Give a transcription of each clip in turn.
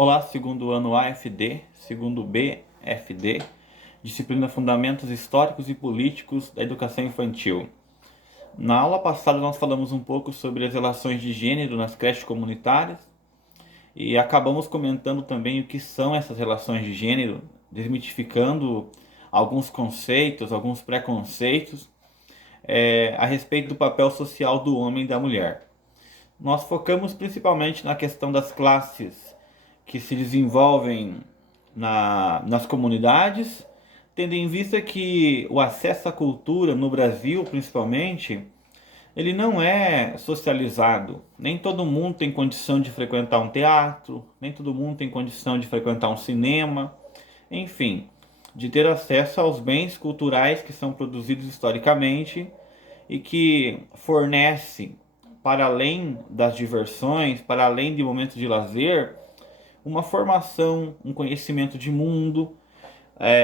Olá, segundo ano AFD, segundo BFD, disciplina Fundamentos Históricos e Políticos da Educação Infantil. Na aula passada nós falamos um pouco sobre as relações de gênero nas creches comunitárias e acabamos comentando também o que são essas relações de gênero, desmitificando alguns conceitos, alguns preconceitos a respeito do papel social do homem e da mulher. Nós focamos principalmente na questão das classes que se desenvolvem nas comunidades, tendo em vista que o acesso à cultura no Brasil, principalmente, ele não é socializado. Nem todo mundo tem condição de frequentar um teatro, nem todo mundo tem condição de frequentar um cinema, enfim, de ter acesso aos bens culturais que são produzidos historicamente e que fornece, para além das diversões, para além de momentos de lazer, uma formação, um conhecimento de mundo,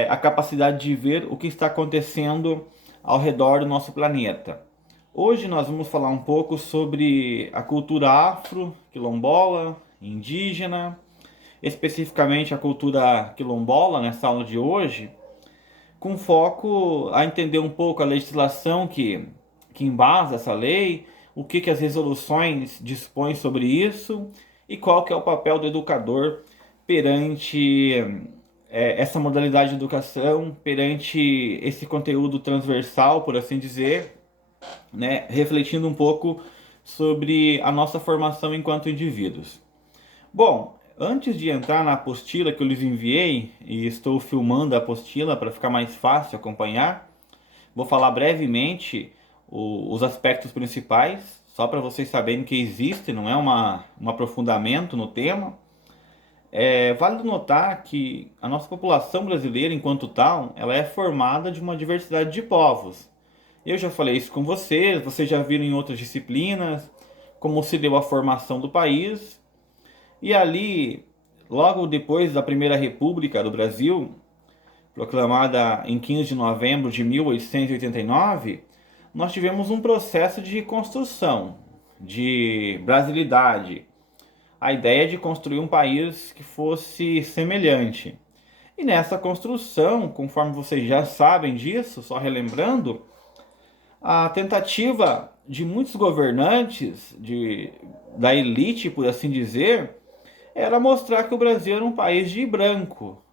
a capacidade de ver o que está acontecendo ao redor do nosso planeta. Hoje nós vamos falar um pouco sobre a cultura afro, quilombola, indígena, especificamente a cultura quilombola nessa aula de hoje, com foco a entender um pouco a legislação que embasa essa lei, o que as resoluções dispõem sobre isso e qual que é o papel do educador perante essa modalidade de educação, perante esse conteúdo transversal, por assim dizer, né, refletindo um pouco sobre a nossa formação enquanto indivíduos. Bom, antes de entrar na apostila que eu lhes enviei, e estou filmando a apostila para ficar mais fácil acompanhar, vou falar brevemente os aspectos principais, só para vocês saberem que existe, não é um aprofundamento no tema. É válido notar que a nossa população brasileira, enquanto tal, ela é formada de uma diversidade de povos. Eu já falei isso com vocês já viram em outras disciplinas, como se deu a formação do país. E ali, logo depois da Primeira República do Brasil, proclamada em 15 de novembro de 1889, nós tivemos um processo de construção, de brasilidade, a ideia de construir um país que fosse semelhante. E nessa construção, conforme vocês já sabem disso, só relembrando, a tentativa de muitos governantes, da elite, por assim dizer, era mostrar que o Brasil era um país de branco,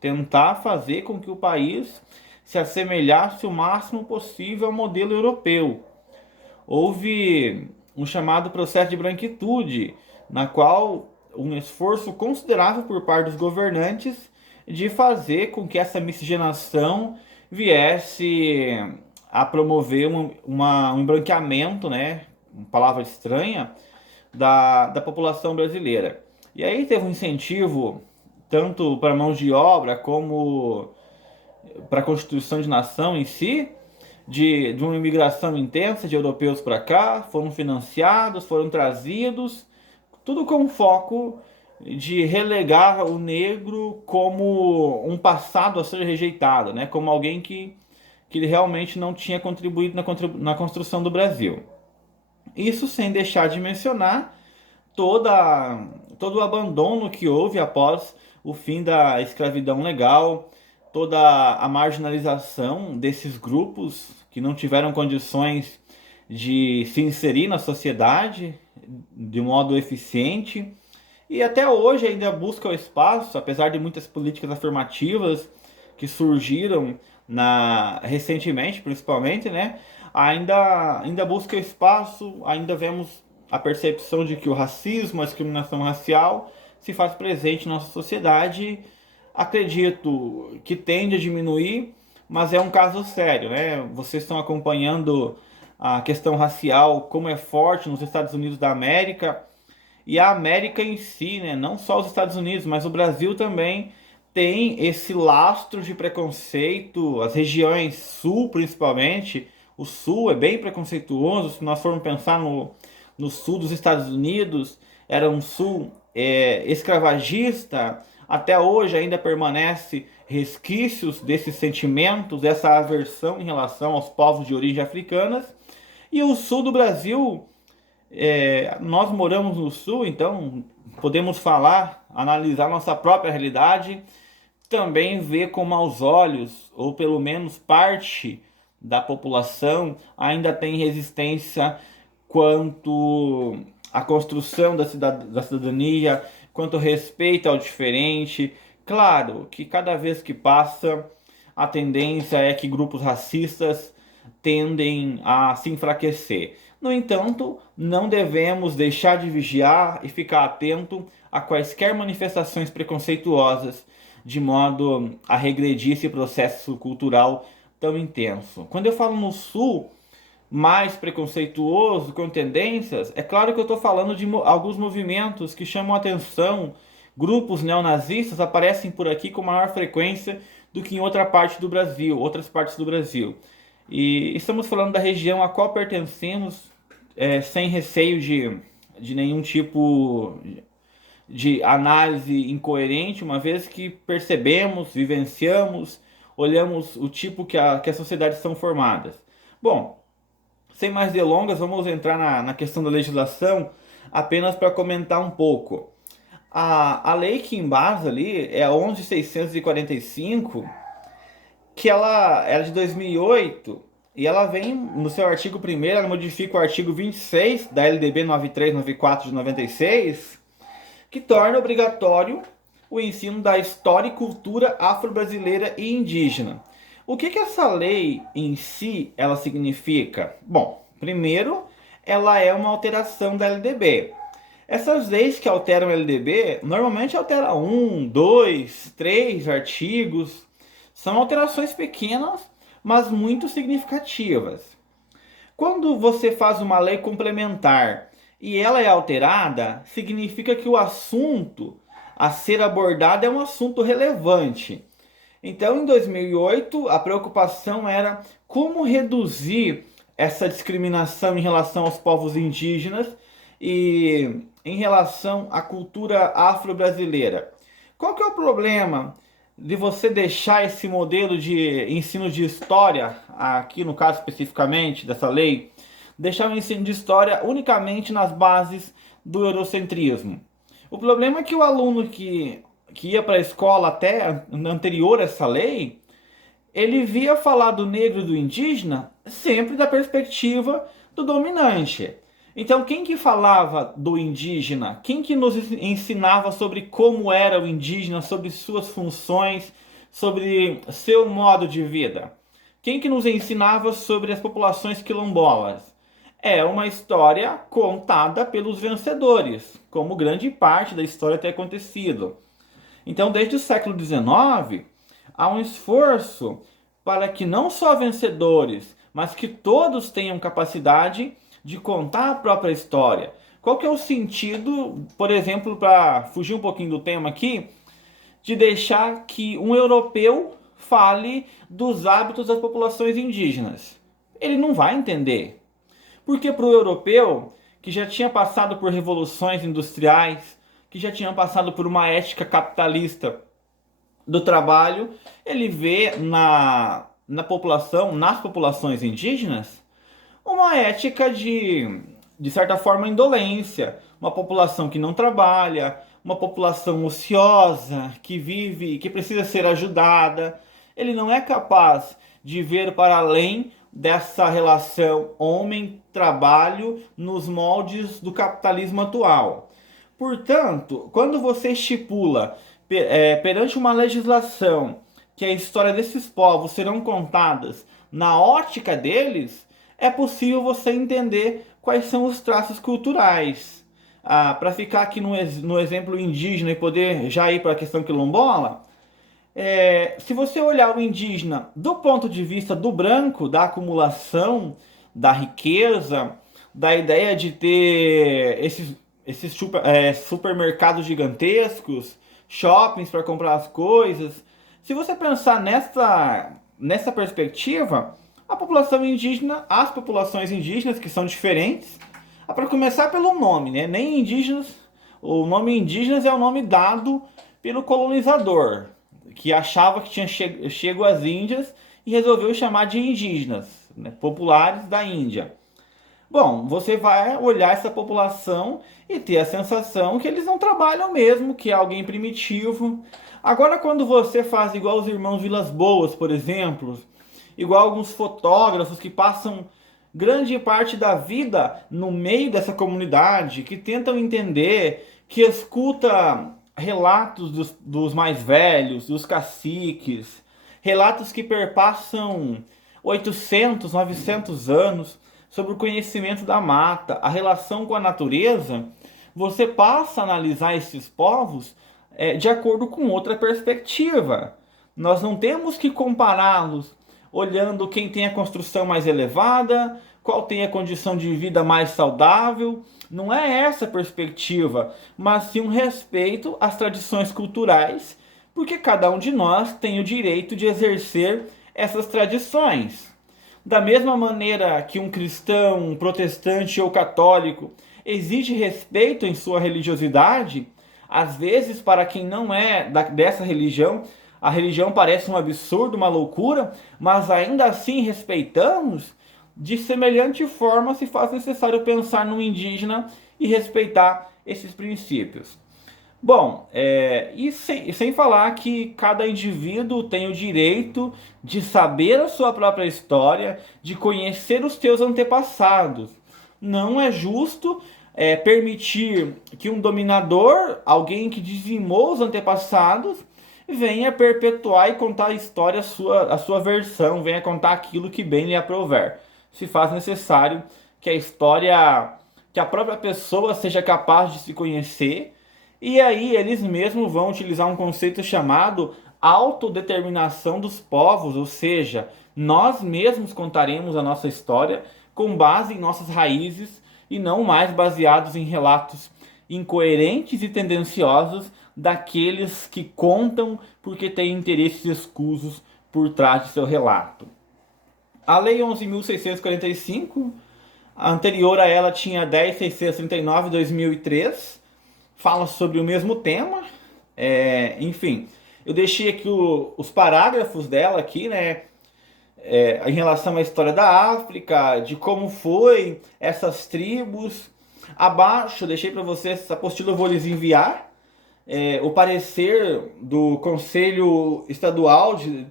tentar fazer com que o país se assemelhasse o máximo possível ao modelo europeu. Houve um chamado processo de branquitude, na qual um esforço considerável por parte dos governantes de fazer com que essa miscigenação viesse a promover um embranqueamento, né, uma palavra estranha, da população brasileira. E aí teve um incentivo tanto para mão de obra como para a constituição de nação em si, de uma imigração intensa de europeus para cá, foram financiados, foram trazidos, tudo com foco de relegar o negro como um passado a ser rejeitado, né? Como alguém que realmente não tinha contribuído na construção do Brasil. Isso sem deixar de mencionar todo o abandono que houve após o fim da escravidão legal, toda a marginalização desses grupos que não tiveram condições de se inserir na sociedade de modo eficiente e até hoje ainda busca o espaço, apesar de muitas políticas afirmativas que surgiram recentemente, principalmente, né? Ainda busca espaço, ainda vemos a percepção de que o racismo, a discriminação racial se faz presente na nossa sociedade. Acredito que tende a diminuir, mas é um caso sério, né? Vocês estão acompanhando a questão racial, como é forte nos Estados Unidos da América, e a América em si, né? Não só os Estados Unidos, mas o Brasil também tem esse lastro de preconceito, as regiões sul principalmente, o sul é bem preconceituoso, se nós formos pensar no sul dos Estados Unidos, era um sul escravagista, até hoje ainda permanece resquícios desses sentimentos, dessa aversão em relação aos povos de origem africanas. E o sul do Brasil, nós moramos no sul, então podemos falar analisar nossa própria realidade, também ver com maus olhos, ou pelo menos parte da população ainda tem resistência quanto à construção da cidadania, quanto ao respeito ao diferente. Claro que cada vez que passa, a tendência é que grupos racistas tendem a se enfraquecer. No entanto, não devemos deixar de vigiar e ficar atento a quaisquer manifestações preconceituosas, de modo a regredir esse processo cultural tão intenso. Quando eu falo no Sul, mais preconceituoso, com tendências, é claro que eu estou falando de alguns movimentos que chamam a atenção. Grupos neonazistas aparecem por aqui com maior frequência do que em outras partes do Brasil. E estamos falando da região a qual pertencemos, sem receio de nenhum tipo de análise incoerente, uma vez que percebemos, vivenciamos, olhamos o tipo que as sociedades são formadas. Bom, sem mais delongas, vamos entrar na questão da legislação apenas para comentar um pouco. A lei que embasa ali é a 11.645, que ela é de 2008, e ela vem no seu artigo 1º, ela modifica o artigo 26 da LDB 9394 de 96, que torna obrigatório o ensino da história e cultura afro-brasileira e indígena. O que essa lei em si ela significa? Bom, primeiro, ela é uma alteração da LDB. Essas leis que alteram a LDB normalmente alteram 1, 2, 3 artigos. São alterações pequenas, mas muito significativas. Quando você faz uma lei complementar e ela é alterada, significa que o assunto a ser abordado é um assunto relevante. Então, em 2008, a preocupação era como reduzir essa discriminação em relação aos povos indígenas e em relação à cultura afro-brasileira. Qual que é o problema de você deixar esse modelo de ensino de história, aqui no caso especificamente dessa lei, deixar o ensino de história unicamente nas bases do eurocentrismo? O problema é que o aluno que ia para a escola até anterior a essa lei, ele via falar do negro e do indígena sempre da perspectiva do dominante. Então, quem que falava do indígena? Quem que nos ensinava sobre como era o indígena, sobre suas funções, sobre seu modo de vida? Quem que nos ensinava sobre as populações quilombolas? É uma história contada pelos vencedores, como grande parte da história tem acontecido. Então, desde o século XIX, há um esforço para que não só vencedores, mas que todos tenham capacidade de contar a própria história. Qual que é o sentido, por exemplo, para fugir um pouquinho do tema aqui, de deixar que um europeu fale dos hábitos das populações indígenas? Ele não vai entender. Porque para o europeu, que já tinha passado por revoluções industriais, que já tinha passado por uma ética capitalista do trabalho, ele vê na população, nas populações indígenas, uma ética de certa forma, indolência. Uma população que não trabalha, uma população ociosa, que vive, que precisa ser ajudada. Ele não é capaz de ver para além dessa relação homem-trabalho nos moldes do capitalismo atual. Portanto, quando você estipula perante uma legislação que a história desses povos serão contadas na ótica deles, é possível você entender quais são os traços culturais. Para ficar aqui no exemplo indígena e poder já ir para a questão quilombola, se você olhar o indígena do ponto de vista do branco, da acumulação, da riqueza, da ideia de ter esses supermercados gigantescos, shoppings para comprar as coisas, se você pensar nessa perspectiva, a população indígena, as populações indígenas que são diferentes, para começar pelo nome, né? Nem indígenas, o nome indígenas é o nome dado pelo colonizador, que achava que tinha chego às Índias e resolveu chamar de indígenas, né? Populares da Índia. Bom, você vai olhar essa população e ter a sensação que eles não trabalham mesmo, que é alguém primitivo. Agora, quando você faz igual os irmãos Vilas Boas, por exemplo, igual alguns fotógrafos que passam grande parte da vida no meio dessa comunidade, que tentam entender, que escuta relatos dos mais velhos, dos caciques, relatos que perpassam 800, 900 anos sobre o conhecimento da mata, a relação com a natureza, você passa a analisar esses povos de acordo com outra perspectiva. Nós não temos que compará-los olhando quem tem a construção mais elevada, qual tem a condição de vida mais saudável. Não é essa a perspectiva, mas sim um respeito às tradições culturais, porque cada um de nós tem o direito de exercer essas tradições. Da mesma maneira que um cristão, um protestante ou católico exige respeito em sua religiosidade, às vezes, para quem não é dessa religião, a religião parece um absurdo, uma loucura, mas ainda assim respeitamos. De semelhante forma, se faz necessário pensar no indígena e respeitar esses princípios. Bom, sem falar que cada indivíduo tem o direito de saber a sua própria história, de conhecer os seus antepassados. Não é justo permitir que um dominador, alguém que dizimou os antepassados, venha perpetuar e contar a história, a sua versão, venha contar aquilo que bem lhe aprouver. Se faz necessário que a história, que a própria pessoa seja capaz de se conhecer, e aí eles mesmos vão utilizar um conceito chamado autodeterminação dos povos, ou seja, nós mesmos contaremos a nossa história com base em nossas raízes e não mais baseados em relatos incoerentes e tendenciosos daqueles que contam porque têm interesses escusos por trás de seu relato. A Lei 11.645, a anterior a ela tinha 10.639 de 2003, fala sobre o mesmo tema. Enfim, eu deixei aqui os parágrafos dela aqui, né? Em relação à história da África, de como foi essas tribos. Abaixo, deixei para vocês, essa apostila eu vou lhes enviar. O parecer do Conselho Estadual de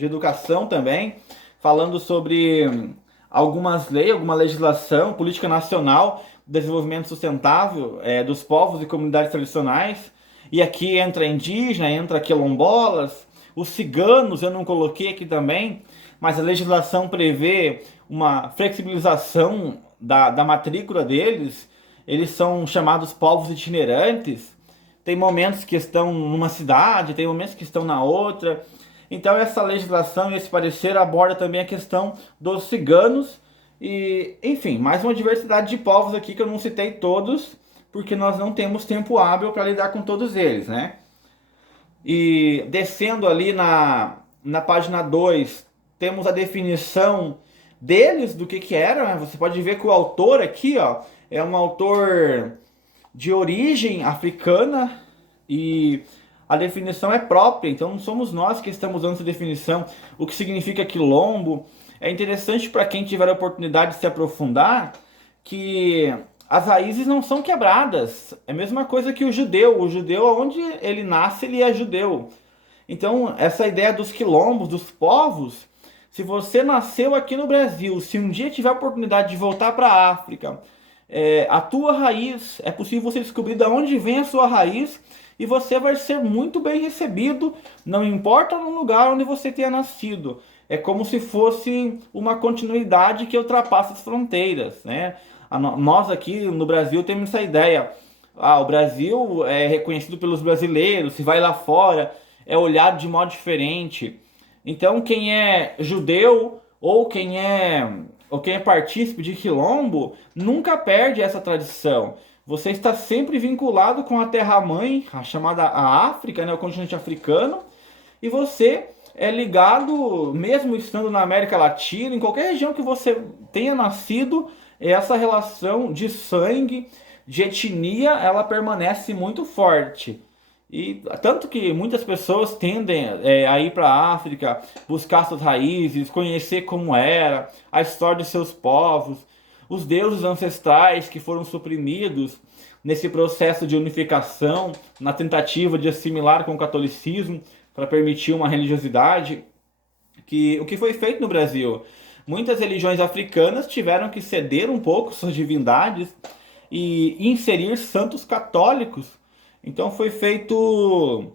Educação também, falando sobre algumas leis, alguma legislação, política nacional, desenvolvimento sustentável dos povos e comunidades tradicionais. E aqui entra indígena, entra quilombolas, os ciganos eu não coloquei aqui também, mas a legislação prevê uma flexibilização da matrícula deles. Eles são chamados povos itinerantes. Tem momentos que estão numa cidade, tem momentos que estão na outra. Então essa legislação e esse parecer aborda também a questão dos ciganos e, enfim, mais uma diversidade de povos aqui que eu não citei todos, porque nós não temos tempo hábil para lidar com todos eles, né? E descendo ali na página 2, temos a definição deles, do que era, né? Você pode ver que o autor aqui, ó, é um autor de origem africana e a definição é própria, então não somos nós que estamos dando essa definição. O que significa quilombo. É interessante para quem tiver a oportunidade de se aprofundar que as raízes não são quebradas. É a mesma coisa que o judeu. O judeu, onde ele nasce, ele é judeu. Então, essa ideia dos quilombos, dos povos, se você nasceu aqui no Brasil, se um dia tiver a oportunidade de voltar para a África, a tua raiz, é possível você descobrir de onde vem a sua raiz e você vai ser muito bem recebido, não importa no lugar onde você tenha nascido. É como se fosse uma continuidade que ultrapassa as fronteiras, né? Nós aqui no Brasil temos essa ideia. O Brasil é reconhecido pelos brasileiros, se vai lá fora, é olhado de modo diferente. Então quem é judeu ou quem é partícipe de quilombo nunca perde essa tradição. Você está sempre vinculado com a terra-mãe, a chamada a África, né, o continente africano, e você é ligado, mesmo estando na América Latina, em qualquer região que você tenha nascido, essa relação de sangue, de etnia, ela permanece muito forte. E tanto que muitas pessoas tendem a ir para a África, buscar suas raízes, conhecer como era, a história de seus povos. os deuses ancestrais que foram suprimidos nesse processo de unificação, na tentativa de assimilar com o catolicismo para permitir uma religiosidade, o que foi feito no Brasil. Muitas religiões africanas tiveram que ceder um pouco suas divindades e inserir santos católicos. Então foi feito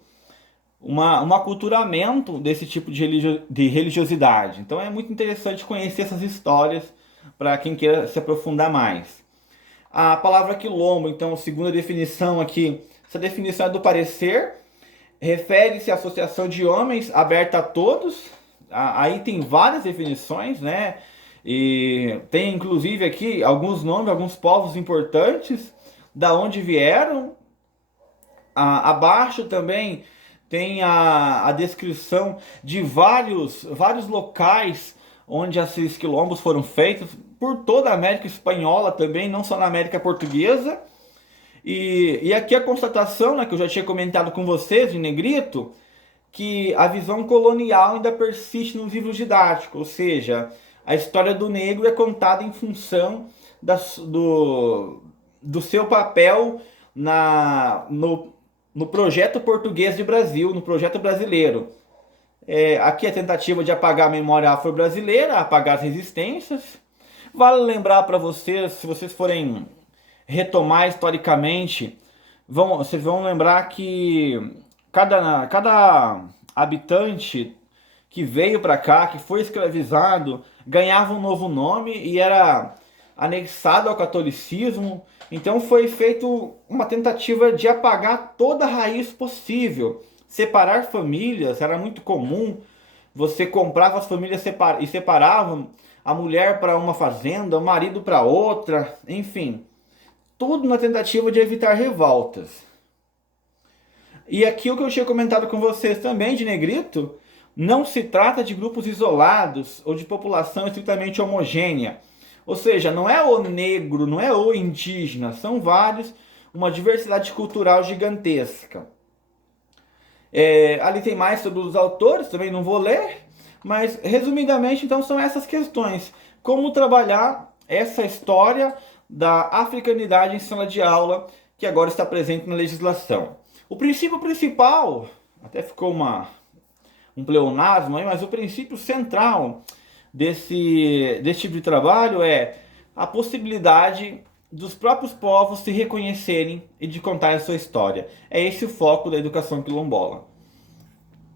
um aculturamento desse tipo de religiosidade. Então é muito interessante conhecer essas histórias para quem queira se aprofundar mais. A palavra quilombo, então, segundo a definição aqui, essa definição é do parecer, refere-se à associação de homens aberta a todos. Aí tem várias definições, né? E tem inclusive aqui alguns nomes, alguns povos importantes, da onde vieram. Abaixo também tem a descrição de vários locais onde esses quilombos foram feitos, por toda a América Espanhola também, não só na América Portuguesa. E aqui a constatação, né, que eu já tinha comentado com vocês em negrito, que a visão colonial ainda persiste nos livros didáticos, ou seja, a história do negro é contada em função do seu papel no projeto português de Brasil, no projeto brasileiro. Aqui a tentativa de apagar a memória afro-brasileira, apagar as resistências. Vale lembrar para vocês, se vocês forem retomar historicamente, vocês vão lembrar que cada habitante que veio para cá, que foi escravizado, ganhava um novo nome e era anexado ao catolicismo. Então foi feito uma tentativa de apagar toda a raiz possível. Separar famílias era muito comum. Você comprava as famílias e separava a mulher para uma fazenda, o marido para outra, enfim. Tudo na tentativa de evitar revoltas. E aqui o que eu tinha comentado com vocês também de negrito, não se trata de grupos isolados ou de população estritamente homogênea. Ou seja, não é o negro, não é o indígena, são vários, uma diversidade cultural gigantesca. Ali tem mais sobre os autores, também não vou ler, mas resumidamente então são essas questões. Como trabalhar essa história da africanidade em sala de aula, que agora está presente na legislação. O princípio principal, até ficou um pleonasmo aí, mas o princípio central desse tipo de trabalho é a possibilidade dos próprios povos se reconhecerem e de contar a sua história. É esse o foco da educação quilombola.